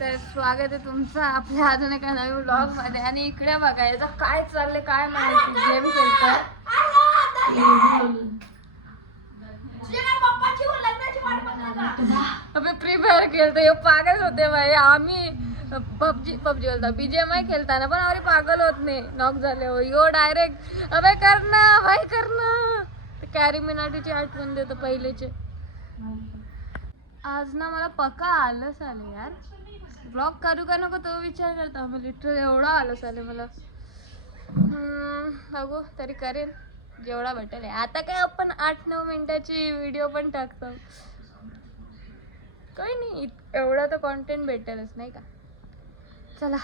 तर स्वागत आहे तुमचं आपल्या अजून एका नवीन व्लॉग मध्ये. आणि इकडे बघा याचं काय चाललंय काय माहिती. गेम खेळतात, फ्री फायर खेळतो. पागल होते भाई. आम्ही पबजी बोलतो BGMI खेळताना पण अरे पागल होत नाही. नॉक झाले हो यो डायरेक्ट अबे कर ना भाई कर ना. कॅरी मिनाटीची आठवण देतो पहिलेचे. आज ना मला पक्का आलंच आले यार. ब्लॉग करू का नको तो विचार करता. मग लिटरली एवढा आलंच आले मला. बघू तरी करेन जेवढा भेटेल. आता काय आपण 8-9 मिनिटाची व्हिडिओ पण टाकतो. काही नाही एवढा तर कॉन्टेंट भेटेलच नाही का. चला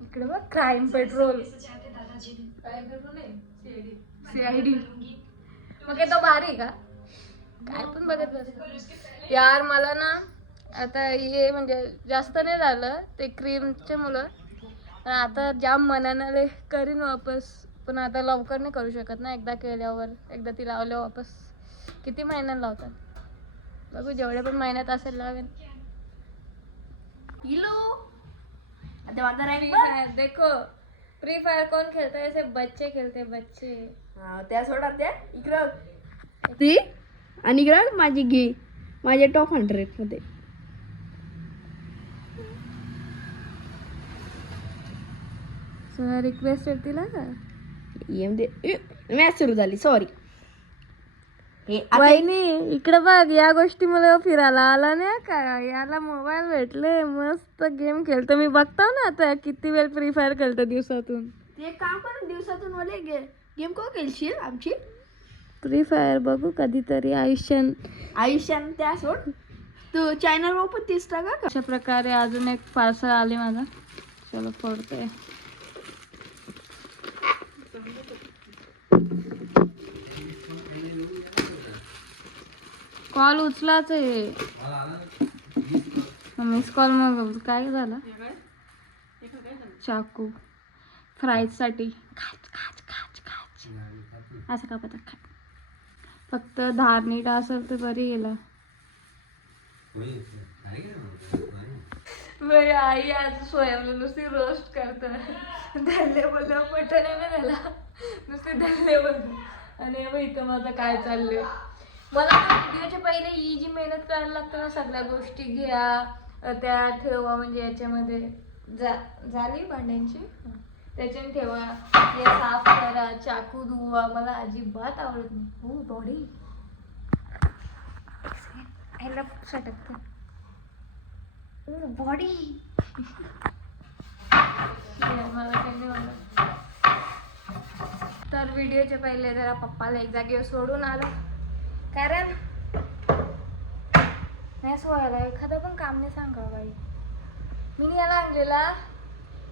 इकडे बघ क्राईम पेट्रोल. CID मग काय तो भारी का काय पण बघत बस यार. मला ना आता हे म्हणजे जास्त नाही झालं ते क्रीमचे मुलं. आता जाम मनाने करीन वापस. पण आता लवकर नाही करू शकत ना. एकदा केल्यावर एकदा ती लावल्यावर वापस किती महिन्यात लावतात. बघू जेवढे पण महिन्यात असेल लावेन. देखो फ्री फायर कौन खेलता है? ऐसे बच्चे खेलते बच्चे. त्या सोडा त्या इकडं ती आणि इकडं माझी घे माझ्या टॉप 100 मध्ये. रिक्वेस्ट येतील का मॅच सुरू झाली. सॉरी वहिनी इकडे बघ. या गोष्टी मला फिरायला आला नाही का. याला मोबाईल भेटले मस्त गेम खेळतो. मी बघतो ना आता किती वेळ फ्री फायर खेळतो दिवसातून. ते काम कर दिवसातून मला गेम को खेळशील आमची फ्री फायर. बघू कधीतरी आयुष्यान त्या सोड तू चॅनल वर पण 30 टाका. अशा प्रकारे अजून एक पार्सल आले माझा. चलो फोडते. कॉल उचलाच आहे. Miss call. मग काय झालं. चाकू फ्राईज साठी असं का पता. फक्त धार नीट असेल तर बरी गेला. आई आज सोयाबीन नुसती रोस्ट करत. धरले बोल पटन ना त्याला नुसते धरले बोल. आणि इथं माझं काय चाललंय. मला व्हिडिओच्या पहिले ही जी मेहनत करायला लागतं ना. सगळ्या गोष्टी घ्या त्या ठेवा म्हणजे याच्यामध्ये झाली भांड्यांची त्याच्याने ठेवा. हे साफ करा चाकू धुवा. मला अजिबात आवडत नाही. हो बॉडी ह्याला सटकते बॉडी. मला काही नाही आवडत. तर व्हिडिओच्या पहिले जरा पप्पाला एक जागेवर सोडून आलो. कारण नाही सोडायला एखादं पण काम नाही सांगा बाई. मी याला आणलेला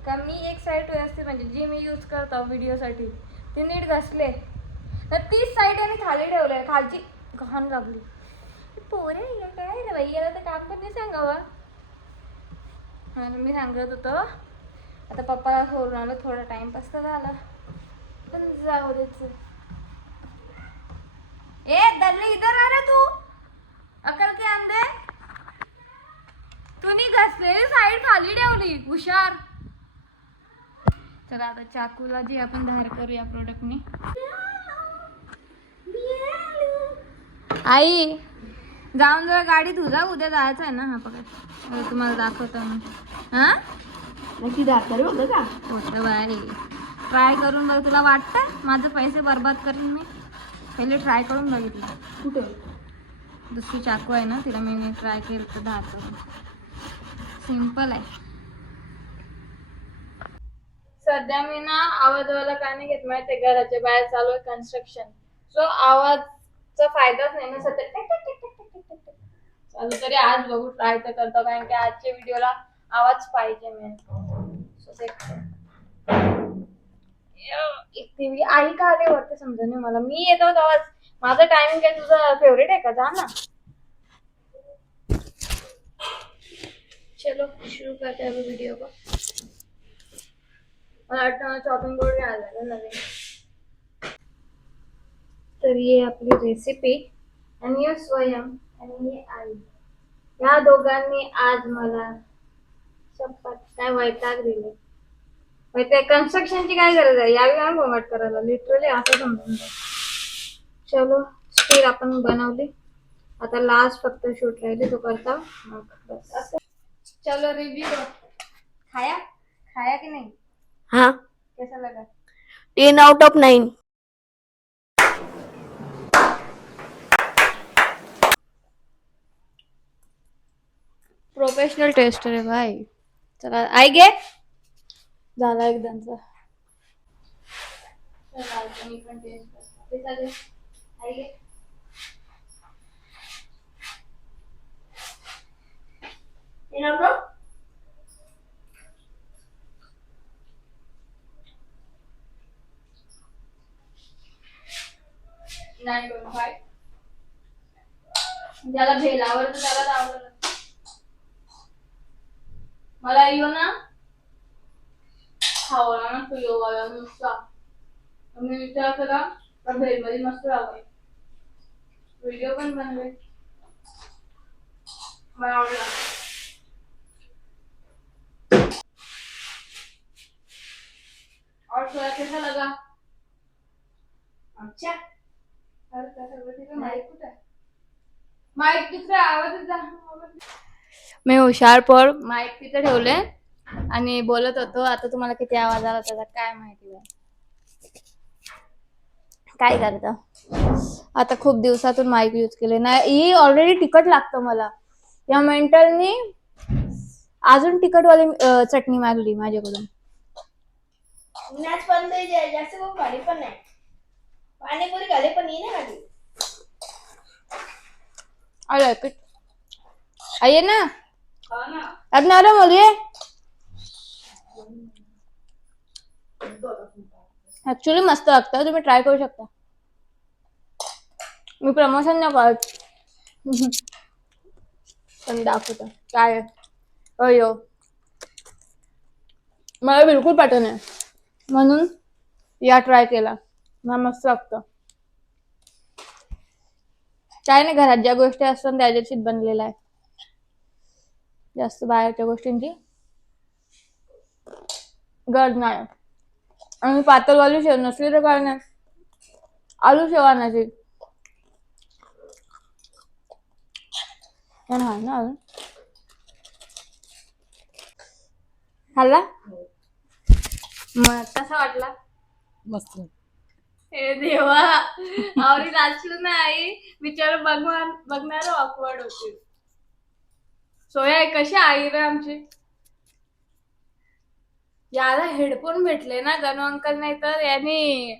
का मी एक साईड व्यवस्थित म्हणजे जी मी यूज करतो व्हिडिओसाठी ती नीट घासले तर तीच साईड आणि खाली ठेवलंय. खालची घाण लागली. पोरे काय रे बाई याला तर काम पण नाही सांगावं. मी सांगत होतो आता पप्पाला सोडून आलो. थोडा टाइमपास तर झाला पण जाऊ देच. ए दल्ले इधर आ रे तू. अकल के अंदे तू नी घासलेली साईड खाली ठेवली. हुशार. चला आता चाकूला जी आपण धार करू या प्रोडक्टनी. आई जाऊन जरा गाडी तुझा उद्या जायचं आहे ना. हा पकड तुम्हाला दाखवतो मी. हा नक्की दाखल होतं का होतं बाई. ट्राय करून बघ. तुला वाटतं माझे पैसे बर्बाद करीन मी. पहिले ट्राय करून बघितलं. कुठे दुसरी चाकू आहे ना तिला मी ट्राय केलं तर धार करून. सिंपल आहे. सध्या मी ना आवाजवाला का नाही घेत माहिती. घराच्या बाहेर चालू आहे कन्स्ट्रक्शन. सो आवाजचा फायदाच नाही ना. सध्या चालू तरी आज बघू ट्राय तर करतो. कारण की आजच्या व्हिडिओला आवाज पाहिजे. मी आई का आले वरते समजा नाही मला. मी येतो आवाज. माझा टायमिंग काय तुझा फेवरेट आहे का. जा ना. चलो शुरू करते हैं वीडियो को. मला वाटतं चॉपिंग बोर्ड आलेला नवीन. तर ये आपली रेसिपी आणि ये स्वयं आणि ये आई. या दोघांनी आज मला शपथ काय वैताग दिले. ते कन्स्ट्रक्शनची काय गरज आहे, यावी आम्ही घोंगाट करायला लिटरली असं समजून जा. चलो स्टील आपण बनवली, आता लास्ट फक्त शूट राहिली, तो करता मग बस. चलो रिव्यू खाया खाया की नहीं, हाँ, कैसा लगा? 10 out of 9. प्रोफेशनल टेस्टर आहे भाई. चला आई गे झाला एकदाचा. चला आता मी पण टेस्ट करते. ते चालेल. आई गे. 10 out of 9.5. ज्याला भेल आवडतं त्याला आवडतं. मला येऊ ना खावला ना तो योगाला नुसता. मी विचार केला तर भेल मध्ये मस्त लागेल. व्हिडिओ पण बनवे. मला आवडला. और सोया कैसा लगा? अच्छा. अरे कैसा माइक कुठे? माइक तिकडे आवाज जा. मी हुशार पर माईक तिथे ठेवले आणि बोलत होतो. आता तुम्हाला किती आवाज आला त्याचा काय माहिती आहे. काय करता आता, खूप दिवसातून माईक यूज केले नाही. ही ऑलरेडी तिखट लागतं मला. या मेंटलनी अजून तिखटवाली चटणी मागली माझ्याकडून. पण जास्त खूप खाली पण नाही, पाणीपुरी खाली पण ही नाही खाली. I like it. आइए ना खाना अब ना रहा मुझे. ऍक्च्युली मस्त लागतं, तुम्ही ट्राय करू शकता. मी प्रमोशन नाही करत पण दाखवतो काय अयो. मला बिलकुल पटत नाही म्हणून या ट्राय केला. मला मस्त लागतं. काय नाही, घरात ज्या गोष्टी असतात त्याच्याशीच बनलेला आहे. जास्त बाहेरच्या गोष्टींची गरज नाही. आणि पातळवाली शेव नसली तर काय नाही, आलू शेव आणायची. ना अजून खाल्ला मग कसा वाटला? मस्त. हे देवा, आवडी नाचलं नाही बिचार बघणार ऑकवर्ड होते. सोया कशी आई रे आमची. याला हेडफोन भेटले ना गणू अंकल, नाही तर यांनी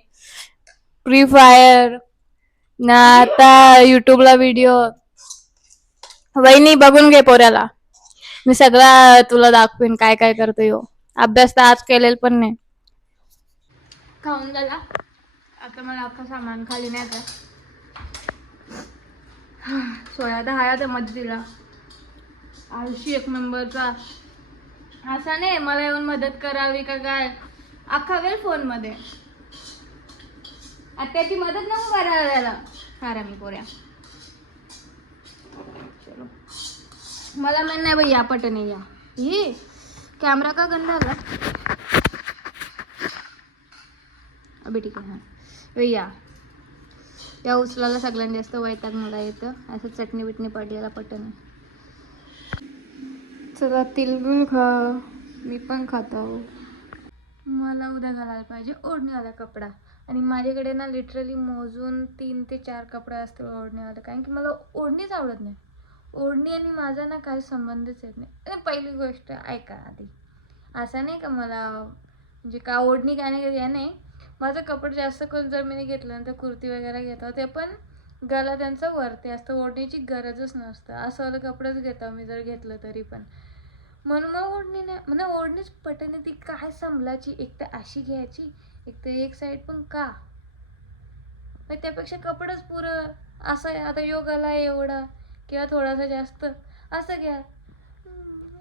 फ्री फायर ना आता युट्यूबला व्हिडिओ. वहिनी बघून घे पोऱ्याला, मी सगळा तुला दाखवीन काय काय करतो यो. अभ्यास तर आज केलेला पण नाही. खाऊन झाला आता, मला अख्खा सामान खाली नाही आता. सोया तर हाया तर मदतीला आळशी एक नंबरचा. असा नाही मला येऊन मदत करावी का काय, अख्खा वेळ फोन मध्ये. आता त्याची मदत नको करायला त्याला खरा मी पोऱ्या. चलो मला मन नाही भैया पटने या. ही कॅमेरा का गंदा आला अभि ठीक आहे. हा भैया त्या उचलायला सगळ्यांनी जास्त वैताग मला येतं. असं चटणी बिटणी पडलेला पटन. चला तिलगुल खा, मी पण खातो. मला उद्या घालायला पाहिजे ओढणीवाला कपडा. आणि माझ्याकडे ना लिटरली मोजून 3 ते 4 कपडे असतील ओढणीवाला. कारण की मला ओढणीच आवडत नाही. ओढणी आणि माझा ना काही संबंधच येत नाही. आणि पहिली गोष्ट ऐका आधी, असं नाही का मला म्हणजे का ओढणी काय नाही हे नाही. माझं कपडे जास्त करून जर मी घेतलं ना तर कुर्ती वगैरे घेतो, ते पण गला त्यांचं वरती असतं, ओढणीची गरजच नसतं. असं वालं कपडेच घेतो मी जर घेतलं तरी पण. म्हणून मग ओढणी नाही, म्हणजे ओढणीच पटणे. ती काय संभलाची, एक तर अशी घ्यायची, एक तर एक साईड पण का. मग त्यापेक्षा कपडच पुरं असं आहे. आता योगाला एवढा किंवा थोडासा जास्त असं घ्या.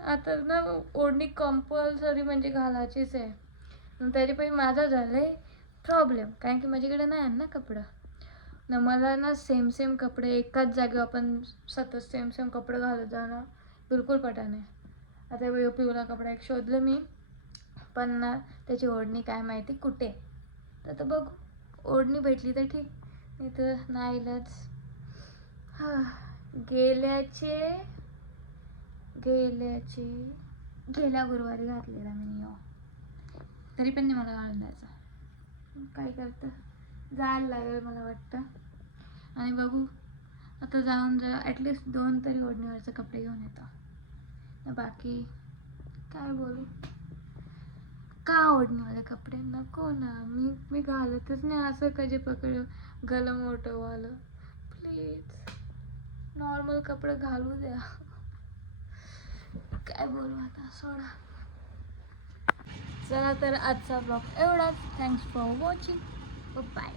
आता ना ओढणी कंपल्सरी म्हणजे घालायचीच आहे. तरी पण माझा झालंय प्रॉब्लेम, कारण की माझ्याकडे नाही आहे ना कपडा ना. मला ना सेम कपडे एकाच जागेवर आपण सतत सेम कपडे घालत जाणं बिलकुल पटा नाही. आता हे पिवळा कपडा एक शोधलं मी, पण ना त्याची ओढणी काय माहिती कुठे. तर आता बघू, ओढणी भेटली तर ठीक, नाही तर नाईलाज. हां, गेल्या गुरुवारी घातलेला मी यो, तरी पण नाही मला घालून द्यायचा. काय करतं, जायला लागेल मला वाटतं. आणि बघू आता जाऊन जरा ॲटलिस्ट 2 तरी ओढणीवरचे कपडे घेऊन येतो. बाकी काय बोलू, का ओढणीवाले कपडे नको ना, मी घालतच नाही असं कधी पकडू गलं मोठं वालं. प्लीज नॉर्मल कपडे घालू द्या. काय बोलू आता, सोडा. चला तर आजचा ब्लॉग एवढाच. Thanks for watching. बाय.